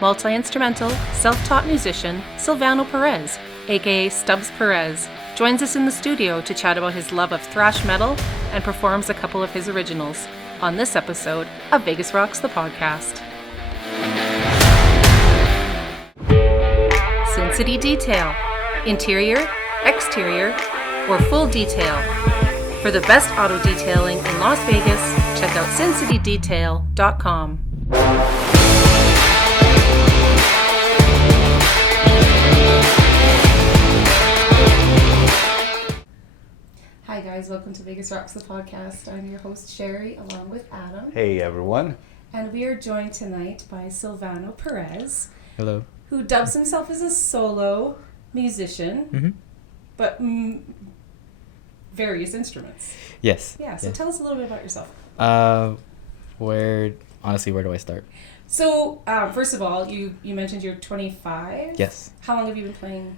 multi-instrumental, self-taught musician Silvano Perez, aka Stubbs Perez, joins us in the studio to chat about his love of thrash metal and performs a couple of his originals on this episode of Vegas Rocks the Podcast. Sin City Detail. Interior, exterior, or full detail. For the best auto detailing in Las Vegas, check out sincitydetail.com. Hi guys, welcome to Vegas Rocks the Podcast. I'm your host Sherry, along with Adam. Hey everyone. And we are joined tonight by Silvano Perez. Hello. Who dubs himself as a solo musician, but various instruments. Yes. Yeah, so tell us a little bit about yourself. Where do I start? So, first of all, you mentioned you're 25. Yes. How long have you been playing?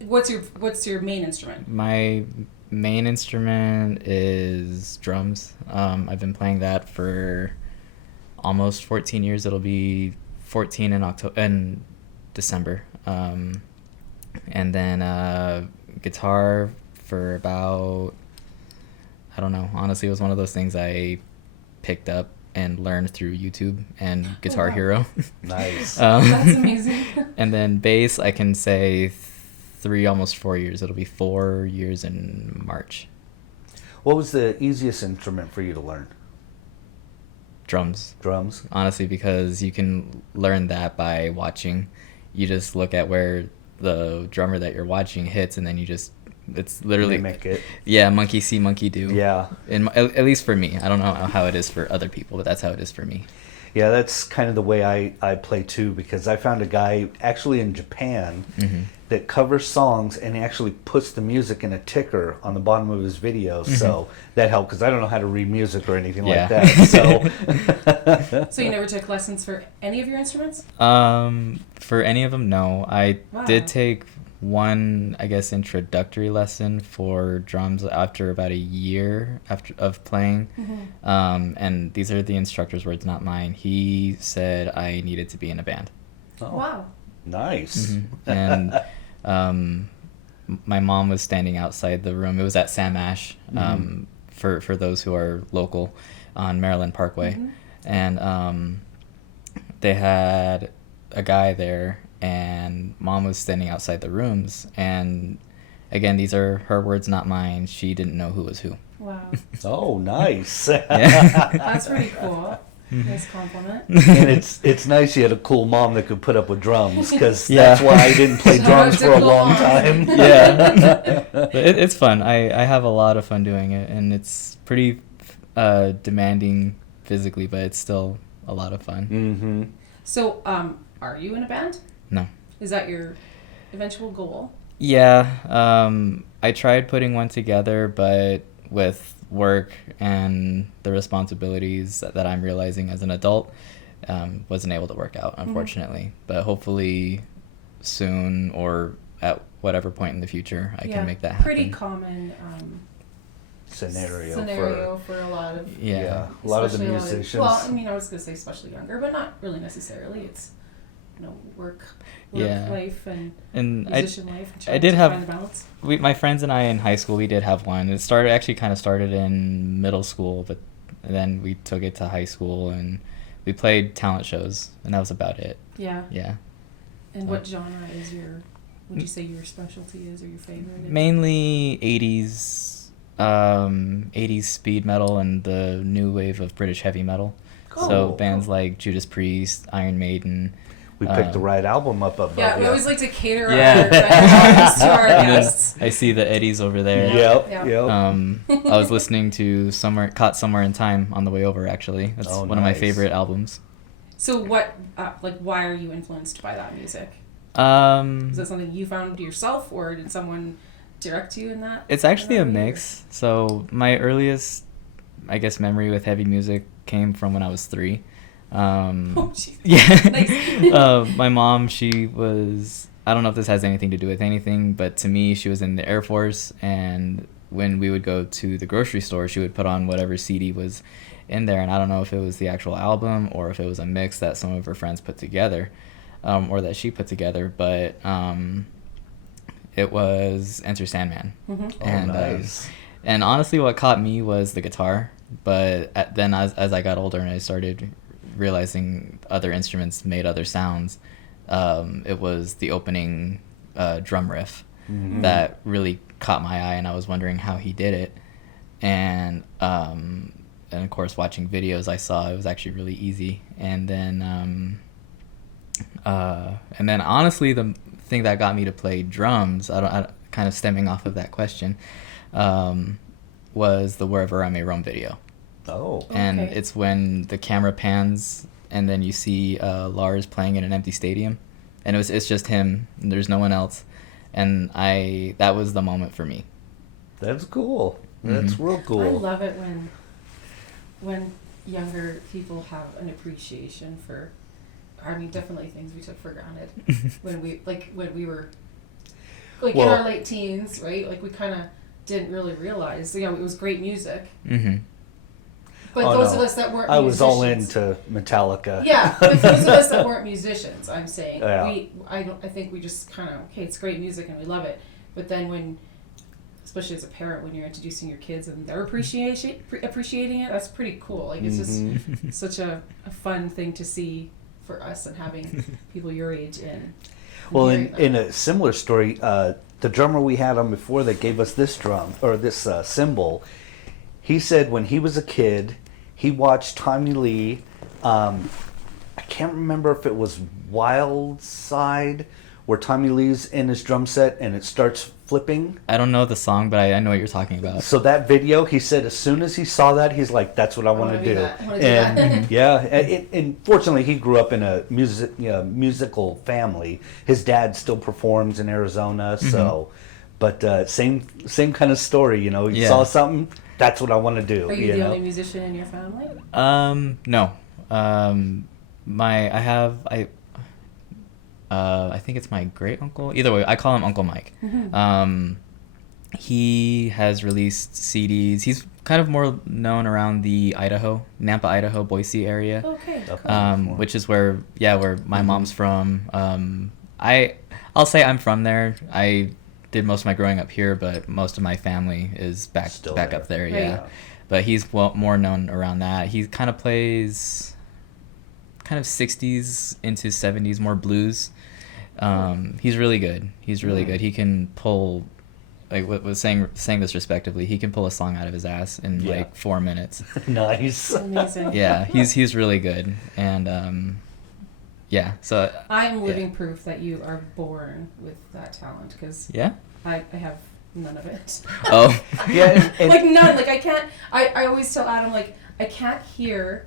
What's your main instrument? My main instrument is drums. I've been playing that for almost 14 years. It'll be 14 in December. And then guitar for about, I don't know, honestly it was one of those things I picked up and learned through YouTube and Guitar Hero. Nice. That's amazing. And then bass, I can say 3, almost 4 years. It'll be 4 years in March. What was the easiest instrument for you to learn? Drums. Drums? Honestly, because you can learn that by watching. You just look at where the drummer that you're watching hits, and then it's literally mimic it. Yeah, monkey see, monkey do. Yeah. At least for me. I don't know how it is for other people, but that's how it is for me. Yeah, that's kind of the way I play too, because I found a guy actually in Japan that covers songs, and he actually puts the music in a ticker on the bottom of his videos. So that helped, because I don't know how to read music or anything like that. So So you never took lessons for any of your instruments? For any of them, no. I did take one, I guess, introductory lesson for drums after about a year of playing. And these are the instructor's words, not mine. He said I needed to be in a band. Oh, wow. Nice. And my mom was standing outside the room. It was at Sam Ash, for those who are local, on Maryland Parkway. And they had a guy there, and mom was standing outside the rooms, and again, these are her words, not mine. She didn't know who was who. Wow. Oh, nice. That's pretty cool. Nice compliment. And it's nice you had a cool mom that could put up with drums, because that's why I didn't play drums for a long time. Yeah. It's fun. I have a lot of fun doing it, and it's pretty demanding physically, but it's still a lot of fun. So, are you in a band? No. Is that your eventual goal? Yeah. I tried putting one together, but with work and the responsibilities that I'm realizing as an adult, wasn't able to work out, unfortunately. But hopefully soon, or at whatever point in the future, I can make that happen. Pretty common scenario for a lot of a lot of the musicians. I was going to say especially younger, but not really necessarily. It's work life and musician life. And I did to have find the balance. My friends and I in high school, we did have one. It kind of started in middle school, but then we took it to high school, and we played talent shows, and that was about it. Yeah. And So. what genre would you say your specialty is, or your favorite? Mainly 80s speed metal and the new wave of British heavy metal. Cool. So bands like Judas Priest, Iron Maiden. We picked the right album up above. Yeah, we always like to cater Yeah. our to our And guests. then I see the Eddies over there. Yep. I was listening to Caught Somewhere in Time on the way over, actually. That's one of my favorite albums. So what, why are you influenced by that music? Is that something you found yourself, or did someone direct you in that? It's actually a mix. So my earliest, I guess, memory with heavy music came from when I was 3. My mom, she was, I don't know if this has anything to do with anything, but to me, she was in the Air Force, and when we would go to the grocery store, she would put on whatever CD was in there, and I don't know if it was the actual album or if it was a mix that some of her friends put together, or that she put together, but it was Enter Sandman. And, nice. And honestly, what caught me was the guitar, but then as I got older and I started realizing other instruments made other sounds, it was the opening drum riff that really caught my eye, and I was wondering how he did it. And of course, watching videos, I saw it was actually really easy. And then honestly, the thing that got me to play drums, kind of stemming off of that question, was the Wherever I May Roam video. Oh. And it's when the camera pans and then you see Lars playing in an empty stadium, and it's just him. And there's no one else, and that was the moment for me. That's cool. That's real cool. I love it when younger people have an appreciation for, I mean, definitely things we took for granted when we were in our late teens, right? Like we kind of didn't really realize, it was great music. But those of us that weren't I musicians, was all into Metallica. Yeah, but those of us that weren't musicians, I'm saying, Yeah. I think we just kind of, it's great music and we love it. But then when, especially as a parent, when you're introducing your kids and they're appreciating it, that's pretty cool. Like it's just such a fun thing to see for us, and having people your age in. Well, in a similar story, the drummer we had on before that gave us this drum, or this cymbal, he said when he was a kid, he watched Tommy Lee, I can't remember if it was Wild Side, where Tommy Lee's in his drum set and it starts flipping. I don't know the song, but I know what you're talking about. So that video, he said as soon as he saw that, he's like, that's what I want to do. And and fortunately, he grew up in a musical family. His dad still performs in Arizona, so, but same kind of story, he saw something, that's what I want to do. Are you the only musician in your family? No. I think it's my great uncle. Either way, I call him Uncle Mike. He has released CDs. He's kind of more known around the Nampa, Idaho, Boise area. Okay. Which is where my mom's from. I'll say I'm from there. I did most of my growing up here, but most of my family is back up there. Yeah. But he's more known around that. He kind of plays kind of 60s into 70s, more blues. He's really good. He can pull, like what was saying this respectively, he can pull a song out of his ass in like 4 minutes. Nice. Amazing. Yeah, he's really good. And so I'm living proof that you are born with that talent, because I have none of it. Oh. Yeah. Like none. Like I can't, I always tell Adam, like, I can't hear,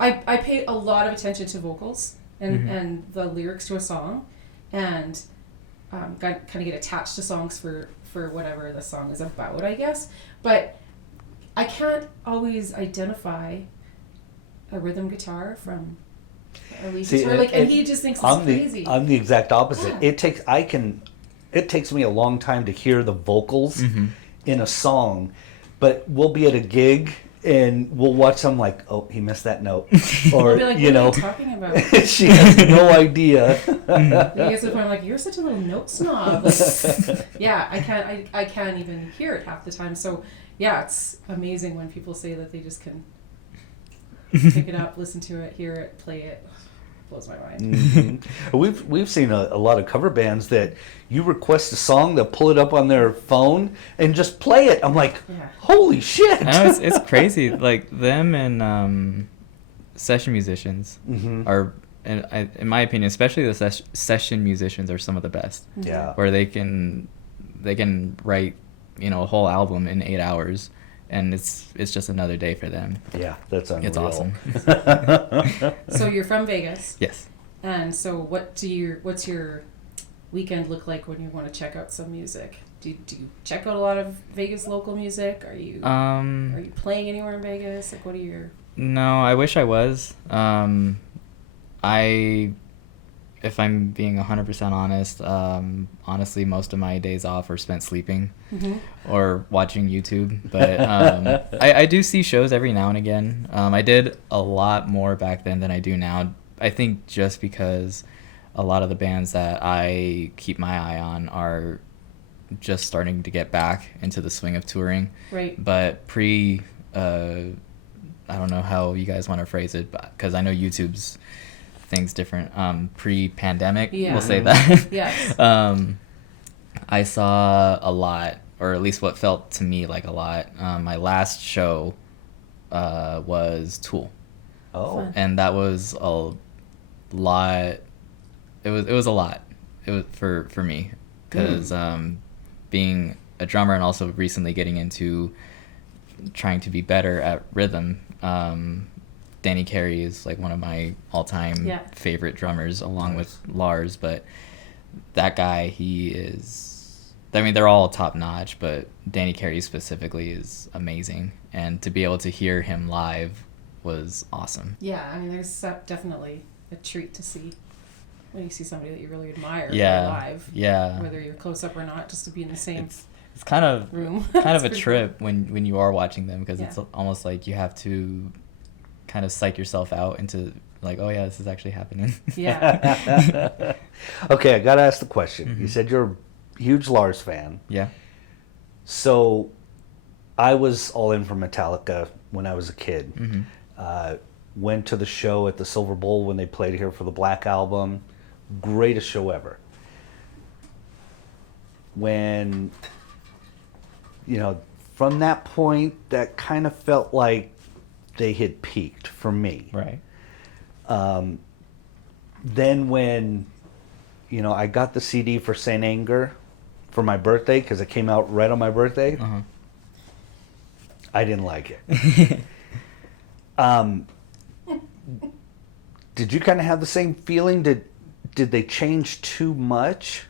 I pay a lot of attention to vocals and the lyrics to a song, and kind of get attached to songs for whatever the song is about, I guess. But I can't always identify a rhythm guitar from a lead guitar. And he just thinks it's crazy. I'm the exact opposite. Yeah. It takes me a long time to hear the vocals in a song, but we'll be at a gig and we'll watch some like, oh, he missed that note, or be like, what are you talking about? She has no idea. He gets to the point, I'm like, you're such a little note snob. Like, I can't even hear it half the time. So yeah, it's amazing when people say that they just can pick it up, listen to it, hear it, play it. Blows my mind. We've seen a lot of cover bands that you request a song, they'll pull it up on their phone and just play it. I'm like, holy shit! I know, it's crazy. Like them and session musicians are, in my opinion, especially the session musicians are some of the best. Yeah, where they can write a whole album in 8 hours. And it's just another day for them. Yeah, that's unreal. It's awesome. So you're from Vegas. Yes. And so what's your weekend look like when you want to check out some music? Do you check out a lot of Vegas local music? Are you playing anywhere in Vegas? Like, what are your... No, I wish I was. I if I'm being 100% honest, honestly, most of my days off are spent sleeping or watching YouTube. But I do see shows every now and again. I did a lot more back then than I do now. I think just because a lot of the bands that I keep my eye on are just starting to get back into the swing of touring. Right. But I don't know how you guys want to phrase it, because I know YouTube's thing's different. Pre-pandemic, we'll say that. Yes. I saw a lot, or at least what felt to me like a lot. My last show was Tool. Oh. Fun. And that was a lot. It was a lot. It was for me, because being a drummer and also recently getting into trying to be better at rhythm. Danny Carey is like one of my all-time favorite drummers, along with Lars. But that guy, he is. I mean, they're all top-notch, but Danny Carey specifically is amazing. And to be able to hear him live was awesome. Yeah, I mean, there's definitely a treat to see when you see somebody that you really admire live. Yeah. Whether you're close up or not, just to be in the same it's kind of room. kind of a trip when you are watching them, because it's almost like you have to kind of psych yourself out into like, oh yeah, this is actually happening. Yeah. Okay, I gotta ask the question. You said you're a huge Lars fan. Yeah. So I was all in for Metallica when I was a kid. Went to the show at the Silver Bowl when they played here for the Black Album. Greatest show ever. When, from that point, that kind of felt like they had peaked for me. Right. Then when, I got the CD for Saint Anger for my birthday, because it came out right on my birthday, I didn't like it. Did you kind of have the same feeling? Did they change too much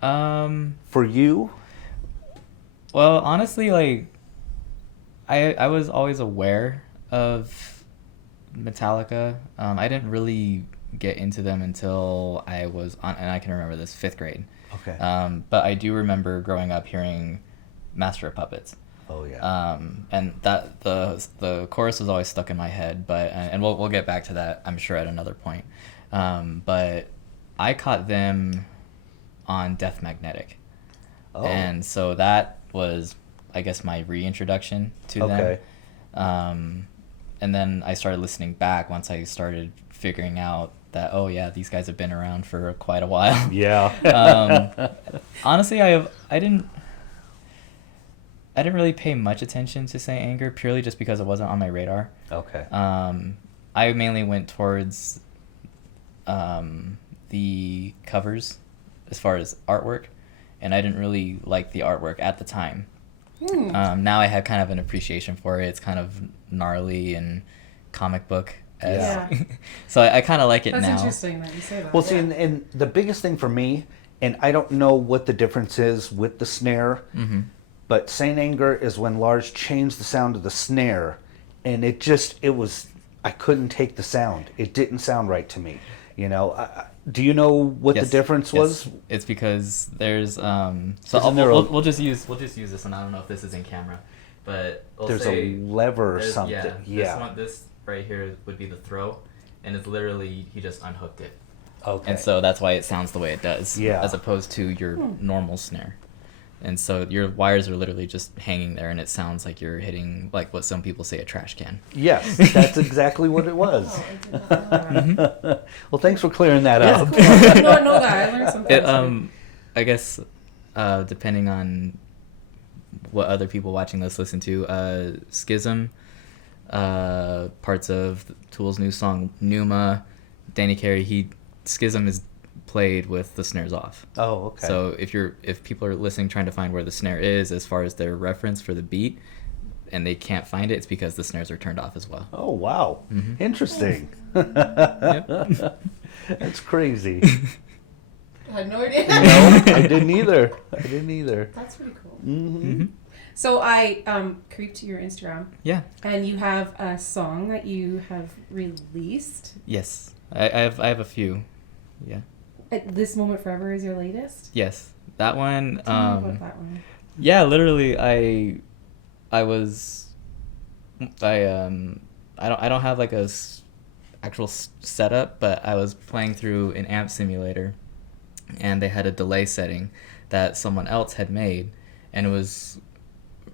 for you? Well, honestly, like I was always aware of Metallica. I didn't really get into them until I was on, and I can remember this, 5th grade. Okay. But I do remember growing up hearing Master of Puppets. Oh yeah. And that the chorus was always stuck in my head, but and we'll get back to that, I'm sure, at another point. But I caught them on Death Magnetic. Oh. And so that was, I guess, my reintroduction to them. And then I started listening back once I started figuring out that, oh yeah, these guys have been around for quite a while. Yeah. Honestly, I didn't really pay much attention to Saint Anger, purely just because it wasn't on my radar. Okay. I mainly went towards the covers as far as artwork, and I didn't really like the artwork at the time. Now I have kind of an appreciation for it. It's kind of gnarly and comic book. So I kind of like it now. That's interesting that you say that. Well, see, and the biggest thing for me, and I don't know what the difference is with the snare, but Saint Anger is when Lars changed the sound of the snare, and I couldn't take the sound. It didn't sound right to me. Do you know what the difference was? It's because there's we'll just use this, and I don't know if this is in camera, but there's a lever or something. This right here would be the throw, and it's literally he just unhooked it. Okay. And so that's why it sounds the way it does. Yeah. As opposed to your normal snare. And so your wires are literally just hanging there, and it sounds like you're hitting, like what some people say, a trash can. Yes, that's exactly what it was. Oh, I did not know that. Well, thanks for clearing that up. Cool. I did not know that. I learned something. I guess depending on what other people watching this listen to, Schism, parts of Tool's new song Pneuma, Danny Carey, Schism is played with the snares off. Oh, okay. So if people are listening trying to find where the snare is as far as their reference for the beat, and they can't find it, it's because the snares are turned off as well. Oh, wow. Interesting. Yep. That's crazy. I had no idea. No, I didn't either. That's pretty cool. Mm-hmm. So I creeped to your Instagram. Yeah. And you have a song that you have released. Yes. I have a few. Yeah. This Moment Forever is your latest? Yes. That one. Tell me about that one. Yeah, literally, I don't have like a actual setup, but I was playing through an amp simulator, and they had a delay setting that someone else had made, and it was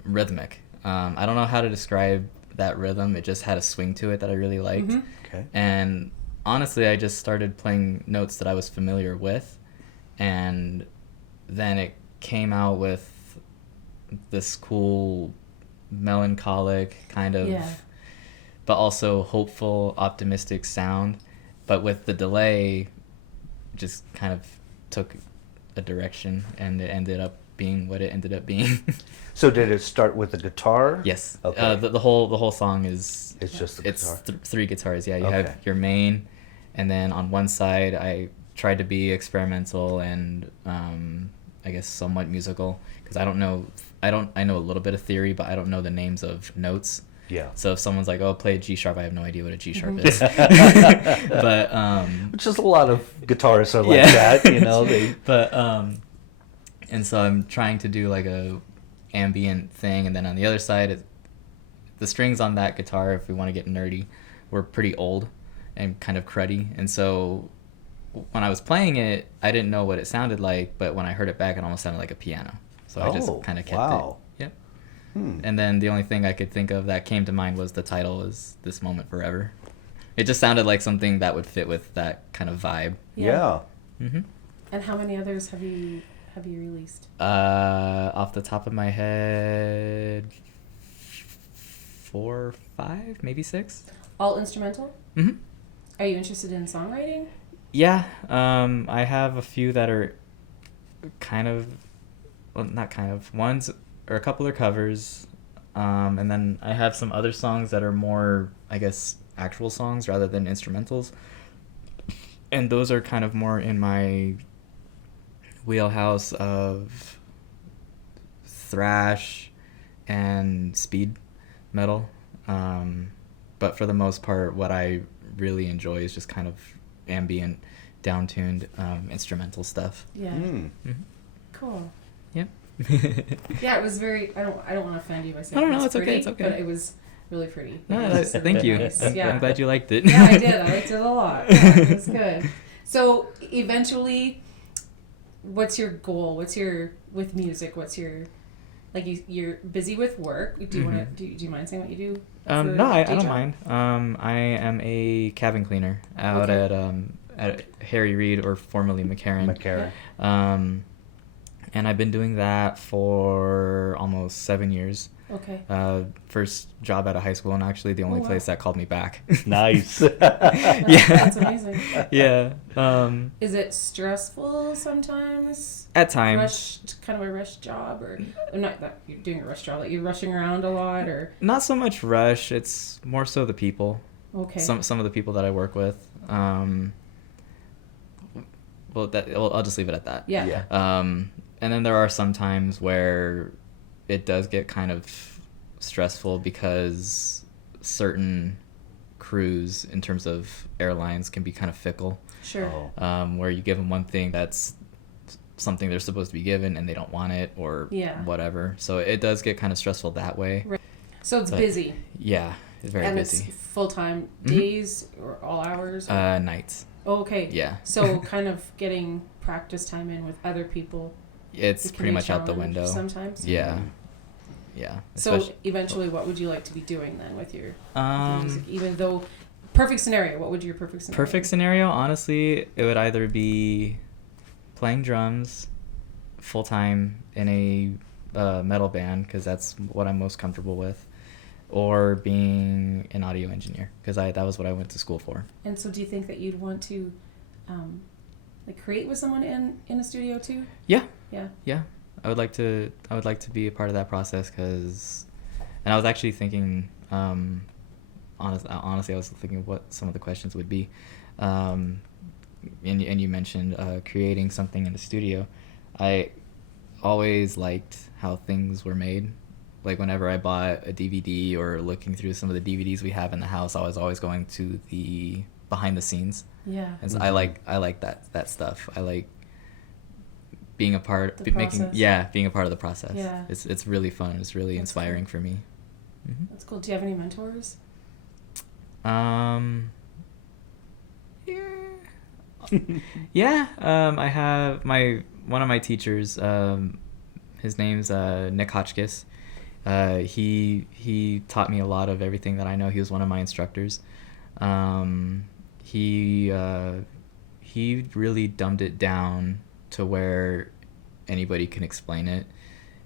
rhythmic. I don't know how to describe that rhythm. It just had a swing to it that I really liked. Mm-hmm. Okay. And honestly, I just started playing notes that I was familiar with, and then it came out with this cool melancholic kind of, but also hopeful, optimistic sound. But with the delay, just kind of took a direction, and it ended up being what it ended up being. So did it start with the guitar? Yes. Okay. The whole song is It's just the guitar. Three guitars. Yeah, you Okay. have your main, and then on one side I tried to be experimental and I guess somewhat musical, because I know a little bit of theory, but I don't know the names of notes. Yeah. So if someone's like, "Oh, play a G sharp," I have no idea what a G sharp is. But which is a lot of guitarists are like that, you know. But and so I'm trying to do like a ambient thing, and then on the other side, the strings on that guitar, if we want to get nerdy, were pretty old and kind of cruddy, and so when I was playing it, I didn't know what it sounded like, but when I heard it back, it almost sounded like a piano. So I just kind of kept it. Yep. And then the only thing I could think of that came to mind was the title is This Moment Forever. It just sounded like something that would fit with that kind of vibe. Yeah. Mm-hmm. And how many others have you released? Off the top of my head, 4 or 5, maybe 6. All instrumental? Mm-hmm. Are you interested in songwriting? Yeah, I have a few that are kind of, well, not kind of, ones or a couple are covers, and then I have some other songs that are more, I guess, actual songs rather than instrumentals, and those are kind of more in my wheelhouse of thrash and speed metal, but for the most part, what I really enjoy is just kind of ambient, down-tuned instrumental stuff. Yeah. Mm-hmm. Cool. Yep. Yeah, it was very. I don't want to offend you by saying No, it was it's okay, pretty, it's okay. but it was really pretty. No, It was just thank really you. nice. I'm Yeah. glad you liked it. Yeah, I did. I liked it a lot. Yeah, it was good. So eventually, what's your goal? With music? What's your, like, you're busy with work. Do you want to? Do you mind saying what you do? No, I don't mind. I am a cabin cleaner out at Harry Reid, or formerly McCarran. And I've been doing that for almost 7 years. Okay. First job out of high school, and actually the only place that called me back. Nice. Yeah. That's amazing. Yeah. Is it stressful sometimes? At times. Kind of a rush job, or not that you're doing a rush job, like you're rushing around a lot, or? Not so much rush. It's more so the people. Okay. Some of the people that I work with. I'll just leave it at that. Yeah. And then there are some times where it does get kind of stressful because certain crews, in terms of airlines, can be kind of fickle. Sure. Where you give them one thing that's something they're supposed to be given and they don't want it, or whatever. So it does get kind of stressful that way. Right. So it's busy. Yeah, it's very busy. And it's full-time days or all hours? Or? Nights. Oh, okay. Yeah. So kind of getting practice time in with other people. It's pretty much out the window. Sometimes. Yeah. Yeah. So eventually, what would you like to be doing then with your music? Even though, perfect scenario, what would your perfect scenario? Perfect scenario, honestly, it would either be playing drums full time in a metal band, because that's what I'm most comfortable with, or being an audio engineer, because that was what I went to school for. And so, do you think that you'd want to, like, create with someone in a studio too? Yeah. Yeah. Yeah. I would like to be a part of that process, and I was actually thinking, honestly, I was thinking what some of the questions would be, and you mentioned creating something in the studio. I always liked how things were made. Like, whenever I bought a DVD or looking through some of the DVDs we have in the house, I was always going to the behind the scenes. Yeah. And so I like that stuff. I like being a part, The process. being a part of the process. Yeah. It's really fun. It's really That's inspiring cool. for me. Mm-hmm. That's cool. Do you have any mentors? Yeah. I have one of my teachers. His name's Nick Hotchkiss. He taught me a lot of everything that I know. He was one of my instructors. He really dumbed it down to where anybody can explain it.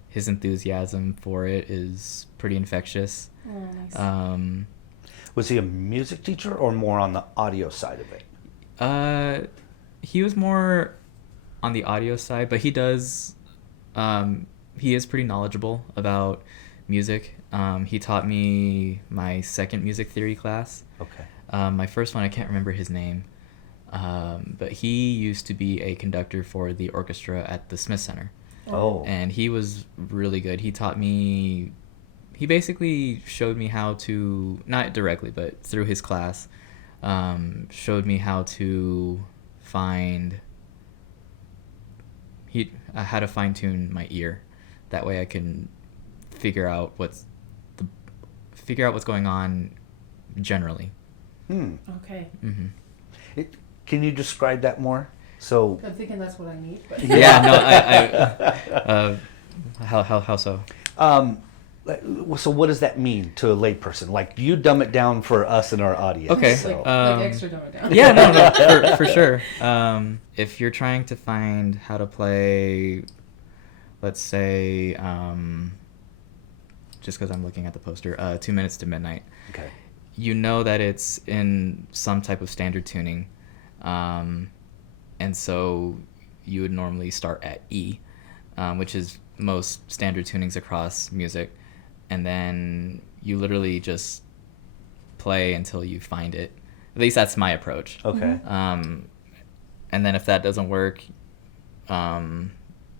His enthusiasm for it is pretty infectious. Oh, nice. Was he a music teacher or more on the audio side of it? He was more on the audio side, but he is pretty knowledgeable about music. He taught me my second music theory class. Okay. My first one, I can't remember his name, but he used to be a conductor for the orchestra at the Smith Center. Oh. And he was really good. He basically showed me how to, not directly, but through his class, showed me how to how to fine tune my ear. That way I can figure out what's going on generally. Okay. Mm-hmm. Can you describe that more? So I'm thinking that's what I need. But Yeah, no, how so? So what does that mean to a layperson? Like, you dumb it down for us and our audience. Okay. So. like extra dumb it down. Yeah, no, for sure. If you're trying to find how to play, let's say, just because I'm looking at the poster, 2 Minutes to Midnight. Okay. You know that it's in some type of standard tuning, and so you would normally start at E, which is most standard tunings across music, and then you literally just play until you find it. At least that's my approach. Okay. And then if that doesn't work, at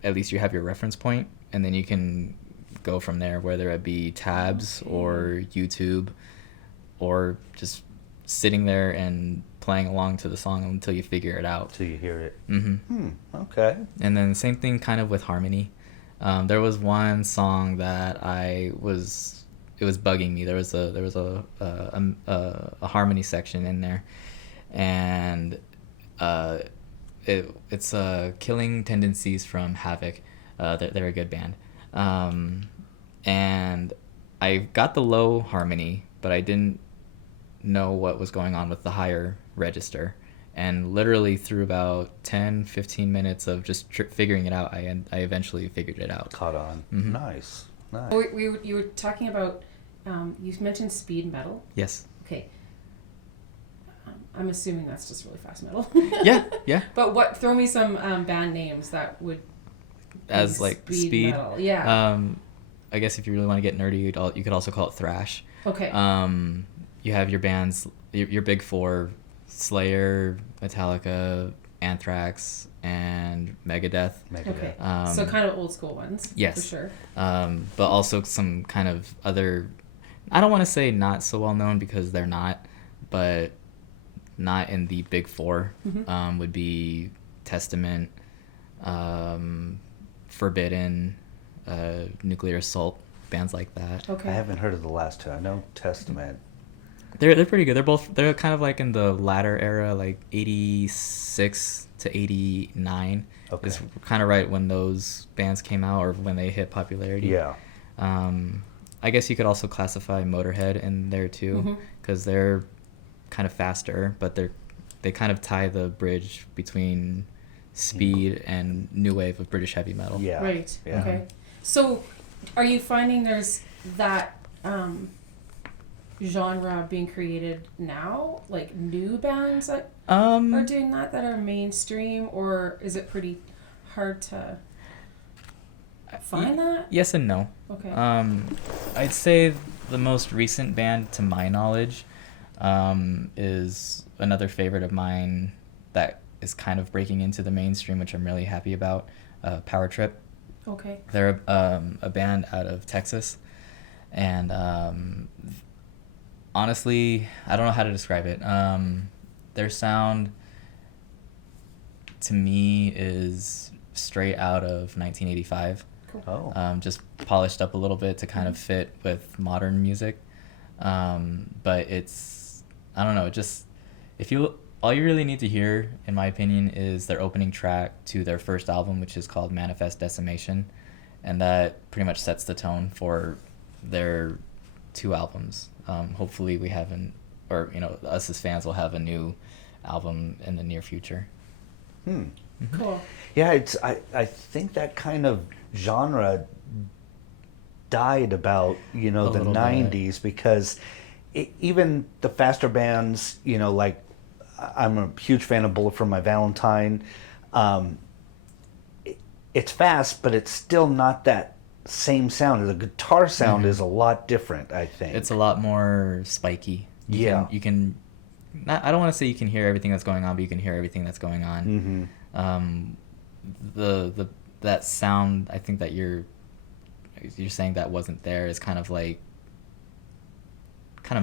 least you have your reference point, and then you can go from there, whether it be tabs or YouTube, or just sitting there and playing along to the song until you figure it out. Till you hear it. Mm-hmm. Okay. And then same thing kind of with harmony. There was one song that it was bugging me. There was a harmony section in there, and it's Killing Tendencies from Havoc. They're a good band, and I got the low harmony, but I didn't know what was going on with the higher register. And literally through about 10-15 minutes of just figuring it out, I eventually figured it out. Caught on. Mm-hmm. Nice. Oh, you were talking about, you mentioned speed metal. Yes. Okay. I'm assuming that's just really fast metal. Yeah. But throw me some band names that would As like speed metal. Yeah. I guess if you really want to get nerdy, you could also call it thrash. Okay. You have your bands, your big four: Slayer, Metallica, Anthrax, and Megadeth. Okay. So kind of old school ones. Yes. For sure. But also some kind of other, I don't want to say not so well known because they're not, but not in the big four. Mm-hmm. Would be Testament, Forbidden, Nuclear Assault, bands like that. Okay. I haven't heard of the last two. I know Testament. They're pretty good. They're kind of like in the latter era, like 86 to 89. Okay. Is kind of right when those bands came out or when they hit popularity. Yeah. I guess you could also classify Motorhead in there too, because they're kind of faster, but they kind of tie the bridge between speed and new wave of British heavy metal. Yeah. Right. Yeah. Okay. So, are you finding there's that genre being created now, like new bands that are doing that are mainstream, or is it pretty hard to find that? Yes and no. Okay. I'd say the most recent band, to my knowledge, is another favorite of mine that is kind of breaking into the mainstream, which I'm really happy about. Power Trip. Okay. They're a band out of Texas, and honestly, I don't know how to describe it. their sound to me is straight out of 1985. Oh. Just polished up a little bit to kind of fit with modern music. But it's, I don't know, it just, all you really need to hear, in my opinion, is their opening track to their first album, which is called Manifest Decimation. And that pretty much sets the tone for their 2 albums. Hopefully we haven't, or, us as fans will have a new album in the near future. Cool. Yeah, I think that kind of genre died about, the 90s because even the faster bands, like I'm a huge fan of Bullet for My Valentine. It's fast, but it's still not that same sound. The guitar sound is a lot different, I think. It's a lot more spiky. You can not, I don't want to say you can hear everything that's going on, but you can hear everything that's going on. That sound, I think that you're saying that wasn't there, is kind of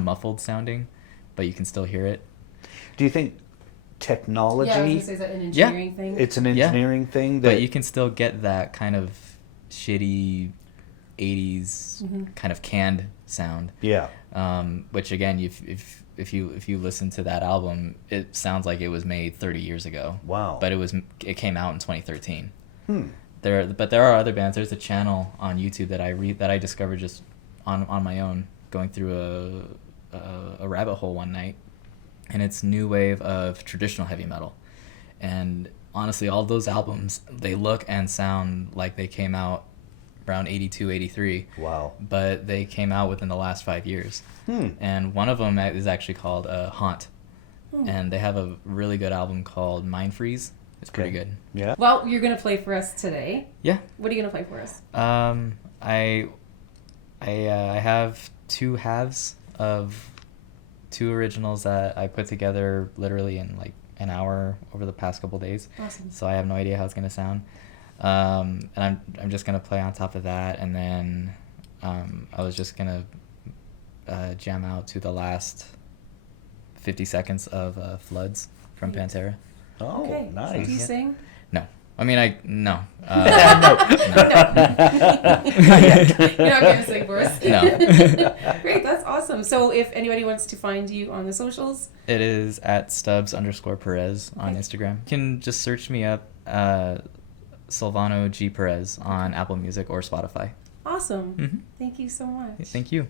muffled sounding, but you can still hear it. Do you think technology? Yeah, I was gonna say, is that an engineering thing? It's an engineering thing, that but you can still get that kind of shitty 80s kind of canned sound. Yeah. Which again, if you listen to that album, it sounds like it was made 30 years ago. Wow. But it came out in 2013. But there are other bands. There's a channel on YouTube that I discovered just on my own, going through a rabbit hole one night, and it's new wave of traditional heavy metal. And honestly, all those albums, they look and sound like they came out around 82, 83. Wow. But they came out within the last 5 years. And one of them is actually called Haunt. And they have a really good album called Mind Freeze. It's pretty good. Yeah. Well, you're gonna play for us today. Yeah. What are you gonna play for us? I have 2 halves of 2 originals that I put together literally in like an hour over the past couple days. Awesome. So I have no idea how it's gonna sound. And I'm just gonna play on top of that, and then I was just gonna jam out to the last 50 seconds of Floods from Pantera. Oh, Okay. nice. Do you sing? No. I mean, no. No. You're not going to sing for us. No. Great, that's awesome. So if anybody wants to find you on the socials? It is at Stubbs_Perez on Instagram. You can just search me up, Silvano G. Perez on Apple Music or Spotify. Awesome. Thank you so much. Thank you.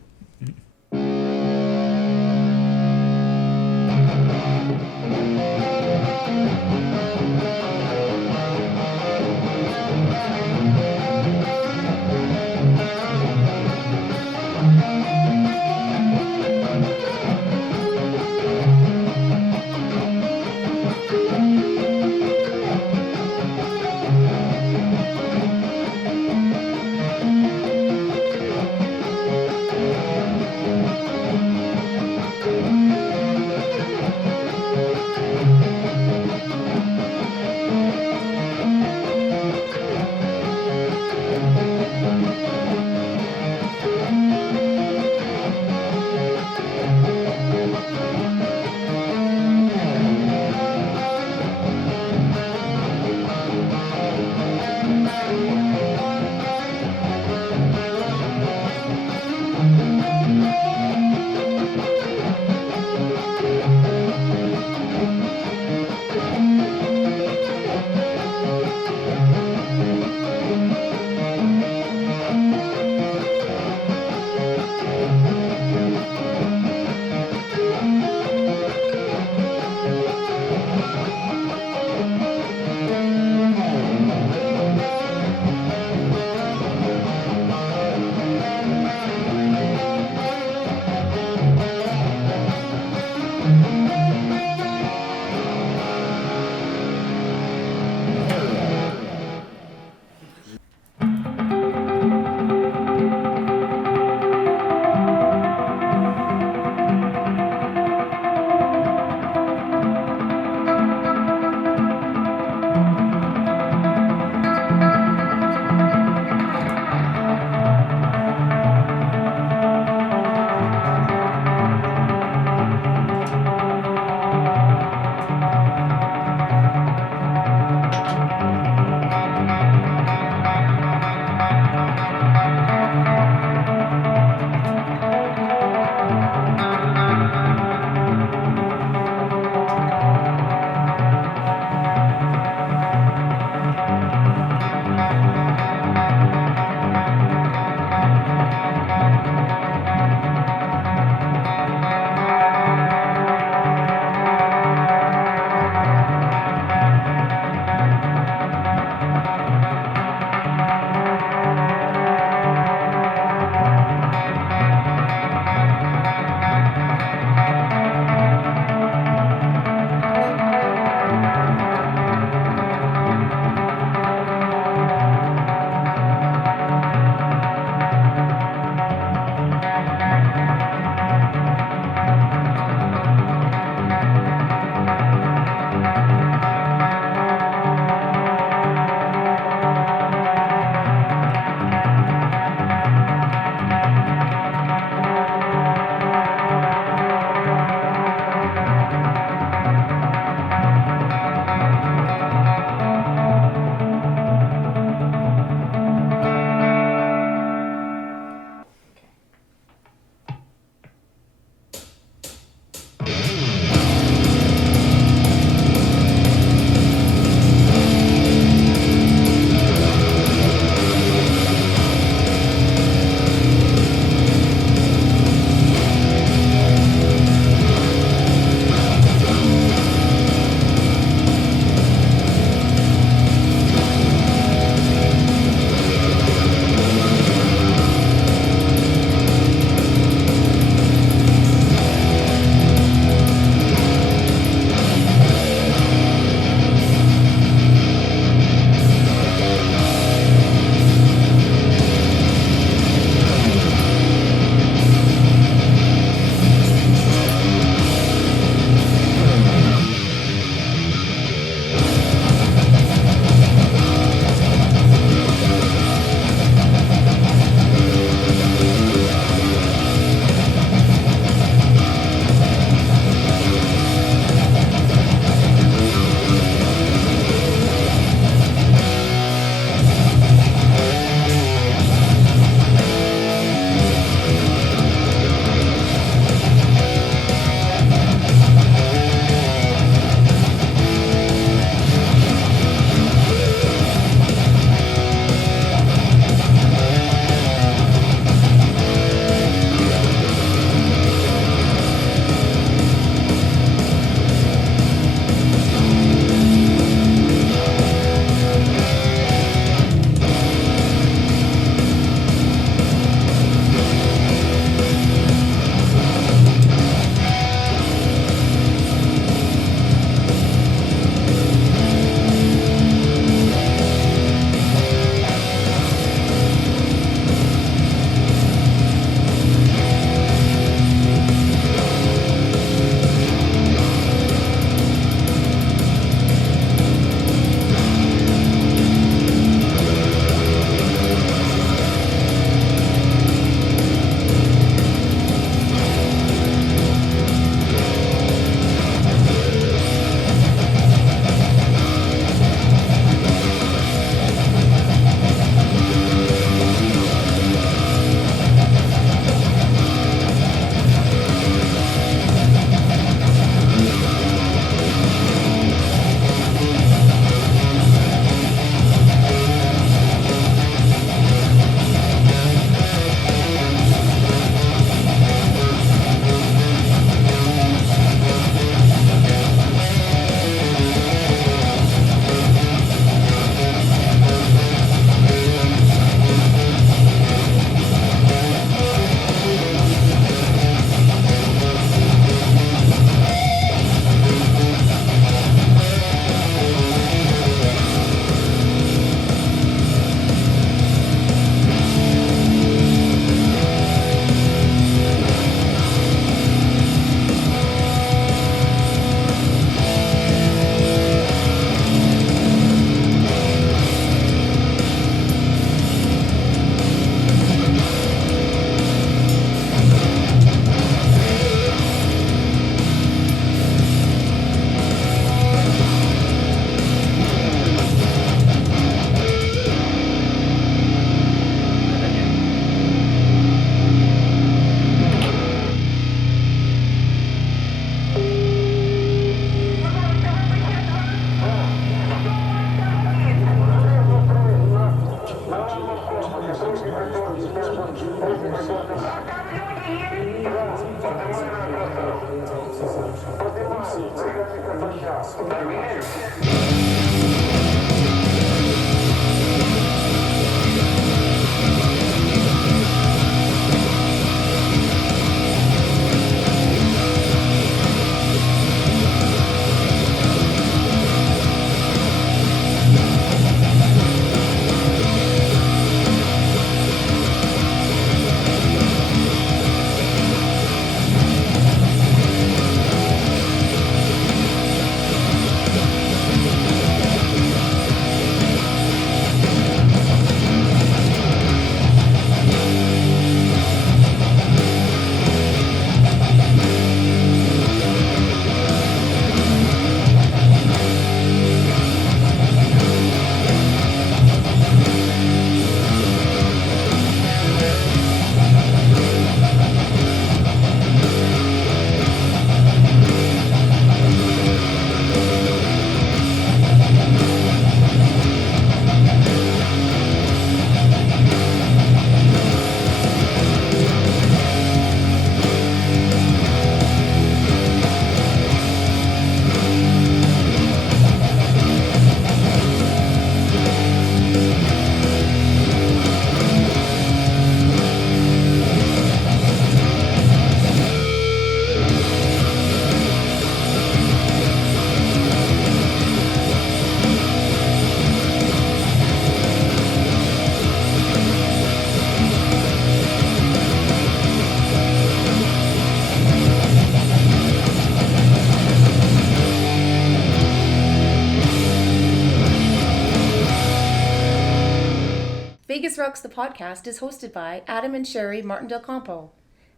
Vegas Rocks the podcast is hosted by Adam and Sherry Martin Del Campo.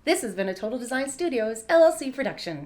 This has been a Total Design Studios LLC production.